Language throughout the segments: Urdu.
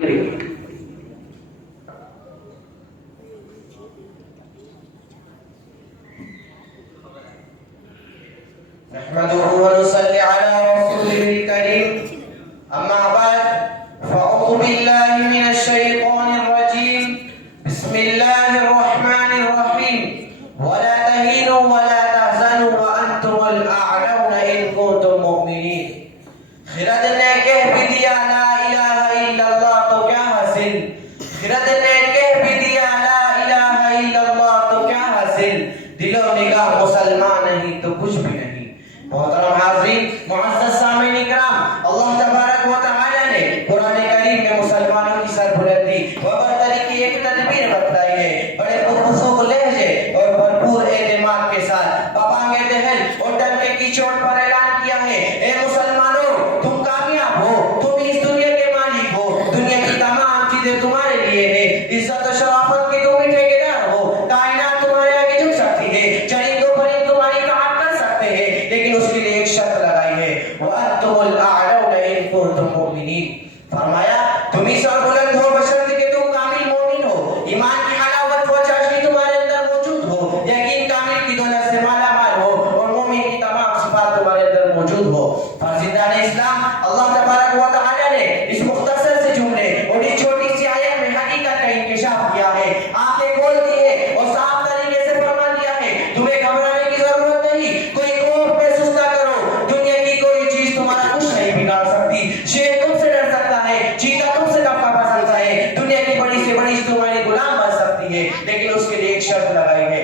نحمده ونصلي على رسوله الكريم أما بعد فأعوذ بالله من الشيطان الرجيم بسم الله الرحمن الرحيم ولا تهينوا ولا تحزنوا وأنتم الأعلون إن كنتم مؤمنين خرد نے کہہ بھی دیا لا الہ الا اللہ تو کیا حاصل خرد نے کہہ بھی دیا لا الہ الا اللہ تو کیا حاصل دل و نگاہ مسلمان نہیں تو کچھ بھی نہیں محترم حاضرین معزز سامعین اکرام اللہ تبارک و تعالی نے قرآن کریم میں مسلمانوں کی سربلندی و برتری کی ایک تدبیر بتلائی ہے بڑے پرخصوص لہجے اور بھرپور اعتماد کے ساتھ بابانگ دہل اور ڈنکے کی چوٹ پر اعلان کیا ہے اے مسلمانوں تم کامیاب ہو تم اس دنیا کے مالک ہو دنیا کی تمام چیزیں تمہارے لیے ہیں عزت و شرافت کی تم ہی ٹھیکیدار ہو کائنات تمہارے آگے جھک سکتی ہے چرند و پرند تمہاری اطاعت کر سکتے ہیں لیکن اس کے لیے ایک شرط لگائی ہے وَأَنْتُمُ الْأَعْلَوْنَ إِن كُنتُم مُؤْمِنِينَ فرمایا تم ہی سر بلند ہو بشرط کہ تم کامل مومن ہو ایمان کی حلاوت و چاشنی تمہارے اندر موجود ہو یقین کامل کی دولت سے مالا مال ہو اور مومن کی تمام صفات تمہارے اندر موجود ہو فرزندان اسلام اللہ تبارک و تعالی نے اس مختصر سے جملے اور اس چھوٹی سی آیت میں حقیقت کا انکشاف کیا ہے آنکھیں کھول دی ہے اور صاف طریقے سے فرما دیا ہے تمہیں گھبرانے کی ضرورت نہیں کوئی خوف محسوس نہ کرو دنیا کی کوئی چیز تمہارا کچھ نہیں بگاڑ سکتی شیر تم سے ڈر سکتا ہے چیتا تم سے کپا پا سکتا ہے دنیا کی بڑی سے بڑی تمہاری غلام بن سکتی ہے لیکن اس کے لیے ایک شرط لگائی ہے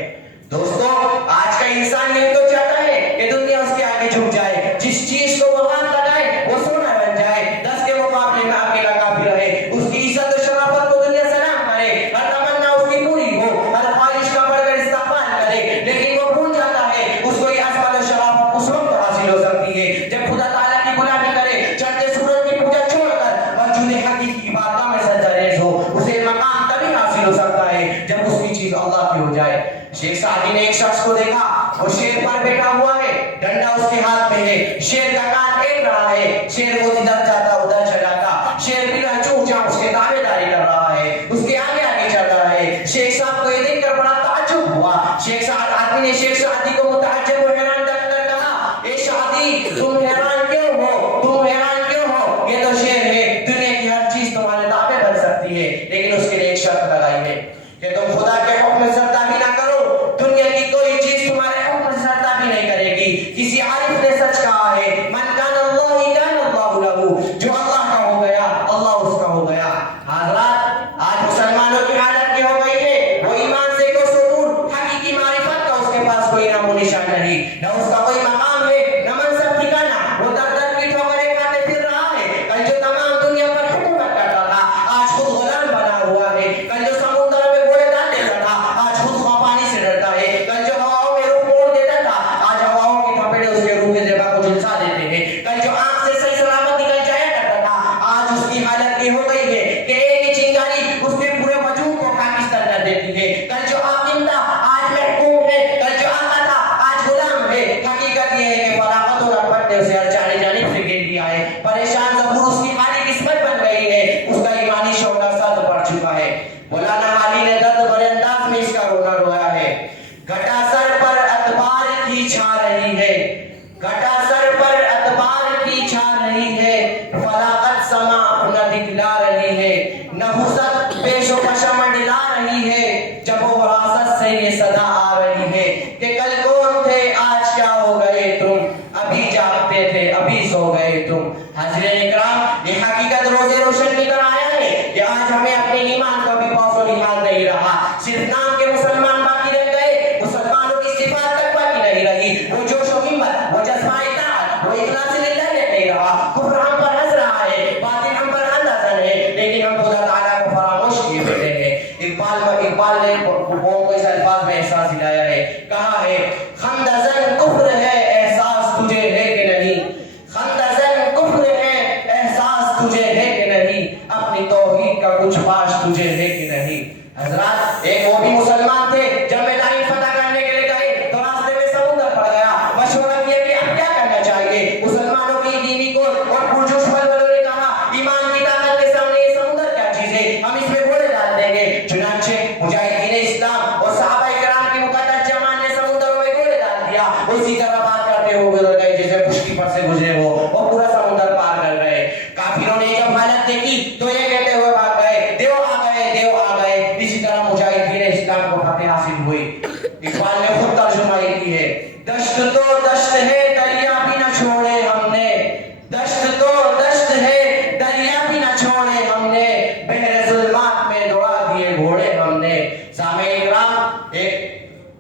دوستو آج کا انسان یہ تو چاہتا ہے کہ دنیا اس کے آگے جھک جائے جس چیز کو وہ ہاتھ لگائے وہ سونا بن جائے 10 کے مقابلے میں اکیلا کافی رہے اس کی عزت و شرافت کو دنیا سلام کرے ہر تمنا اس کی پوری ہو ہر خواہش کا بڑھ کر استقبال کرے لیکن وہ بھول جاتا ہے اس کو یہ عظمت و شرافت اس وقت حاصل ہو سکتی ہے جب خدا تعالیٰ کی غلامی کرے چڑھتے سورج کی پوجا چھوڑ کر وجود حقیقی کی بارگاہ میں سجدہ ریز ہو اسے مقام تبھی حاصل ہو سکتا ہے جب اس کی چیز اللہ کی ہو جائے شیخ سعدی نے ایک شخص کو دیکھا وہ شیر پر بیٹھا ہوا ہے ڈنڈا اس کے ہاتھ میں ہے شیر کا کان ایک رہا ہے شیر وہ ادھر جاتا ادھر چلاتا شیر بلا چونچا اس کے تابع داری کر رہا ہے اس کے آگے آگے چل رہا ہے شیخ صاحب کو یہ دیکھ کر بڑا تعجب ہوا شیخ صاحب آدمی نے شیخ سعدی کو متعجب و حیران دیکھ کر کہا اے شادی تم حیران کیوں ہو یہ تو شیر ہے دنیا کی ہر چیز تمہارے تابع بن سکتی ہے لیکن اس کے لیے ایک شرط لگائی ہے کہ تم خدا کے حکم سے سرتابی نہ کرو دنیا کی کوئی چیز تمہارے حکم سے سرتابی نہیں کرے گی کسی عارف نے سچ کہا ہے من کان اللہ کان اللہ لہو جو اللہ کا ہو گیا اللہ اس کا ہو گیا حضرات آج مسلمانوں کی حالت یہ ہو گئی ہے وہ ایمان سے کو سدور حقیقی معرفت کا اس کے پاس کوئی نام و نشان نہیں نہ اس کا کوئی مقام ہے نہ منصب ٹھکانا وہ در در کی ٹھوکریں کھاتے پھر رہا ہے کل جو تمام دنیا پر حکومت کرتا تھا آج خود غلام بنا ہوا ہے کل جو سمندر میں گھوڑے ڈال دیتا تھا آج خود پانی سے ڈرتا ہے کل جو ہواؤں میں روح موڑ دیتا تھا آج ہواؤں کی تھپڑے اس کے روح کے زیبا کو جھلسا دیتے ہیں کل جو آنکھ سے صحیح سلامت نکل جایا کرتا تھا آج اس کی حالت یہ ہو گئی ہے کہ ایک ہی چنگاری اس کے پورے وجود کو خاکستر کر دیتی ہے کل جو حاکم تھا آج محکوم ہے کل جو آقا تھا آج غلام ہے حقیقت یہ ہے کہ فراغت اور رغبت نے اسے ہر چارے جانب سے گھیر دیا ہے پریشان ظہور اس کی خالی قسمت بن گئی ہے اس کا ایمانی شعلہ سد پڑ چکا ہے مولانا حالی نے درد بھرے انداز میں اس کا رونا رویا ہے گھٹا سر پر اتبار کی چھا رہی ہے گھٹا سر پر اتبار کی چھا رہی ہے فلاقت سما اپنا دکھلا رہی ہے نحوست پیش و پشا منڈلا رہی ہے جب وہ وراثت سے یہ صدا آ رہی ہے کہ کل کون تھے آج کیا ہو گئے تم ابھی جاگتے تھے ابھی سو گئے تم حضرین اکرام یہ حقیقت روزے روشن کی طرح آیا ہے کہ آج ہمیں اپنے ایمان کا بھی پاس و لحاظ نہیں رہا صرف نام کے مسلمان باقی رہ گئے مسلمانوں کی صفات تک باقی نہیں رہی وہ جوش و ہمت وہ جذبہ اطاعت وہ اخلاص للہ نہیں رہا کفر ہم پر ہنس رہا ہے باطل ہم پر اندازن ہے لیکن ہم خدا تعالیٰ کو فراموش کیے بیٹھے ہیں اقبال نے وہ اس الفاظ میں احساس دلایا ہے کہا ہے خندزن کفر ہے احساس تجھے ہے کہ نہیں خندزن کفر ہے احساس تجھے ہے کہ نہیں اپنی توحید کا کچھ پاش تجھے ہے کہ نہیں حضرات ایک وہ بھی مسلمان تھے جب میدان فتح کرنے کے لیے گئے تو راستے میں سمندر پڑ گیا مشورہ کیا کہ اب کیا کرنا چاہیے مسلمانوں کی دینی کو اور پرجوش والوں نے کہا ایمان کی طاقت کے سامنے یہ سمندر کیا کی تو یہ کہتے ہوئے بھاگ گئے دیو آ گئے دیو آ گئے. اسی طرح مجاہدین اسلام کو فتح حاصل ہوئی. اقبال نے خود ترجمہ کی ہے دشت تو دشت ہے دریا بھی نہ چھوڑے ہم نے, دشت تو دشت ہے دریا بھی نہ چھوڑے ہم نے, بحر ظلمات میں دوڑا دیے گھوڑے ہم نے. سامعین کرام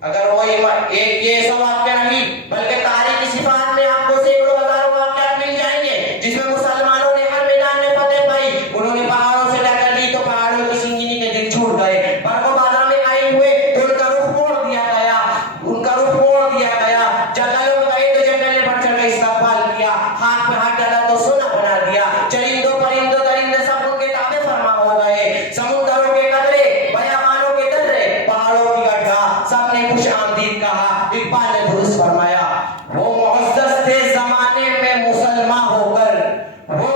اگر وہ ایک یہ سب واقعہ نہیں بلکہ تاریخ کی صفات میں آپ کو سینکڑوں ہزاروں واقعات مل جائیں گے جس میں مسلمانوں نے ہر میدان میں فتح پائی. انہوں نے پہاڑوں سے ٹکر لی تو پہاڑوں کی سنگینی کے دل چھوٹ گئے. برق و بادل میں آئے ہوئے تو ان کا رخ موڑ دیا گیا, ان کا رخ موڑ دیا گیا. جنگلوں میں گئے تو جنگل نے بڑھ چڑھ کر استقبال کیا, ہاتھ پہ ہاتھ ڈالا تو سونا بنا دیا. چرندوں پرندوں درندے سب ان کے تابع فرما ہو گئے. سمندروں کے قطرے بیابانوں کے درے پہاڑوں کی گڈھا سب نے خوش آمدید کہا. اقبال نے درست فرمایا وہ معزز تھے زمانے میں مسلمان ہو کر, وہ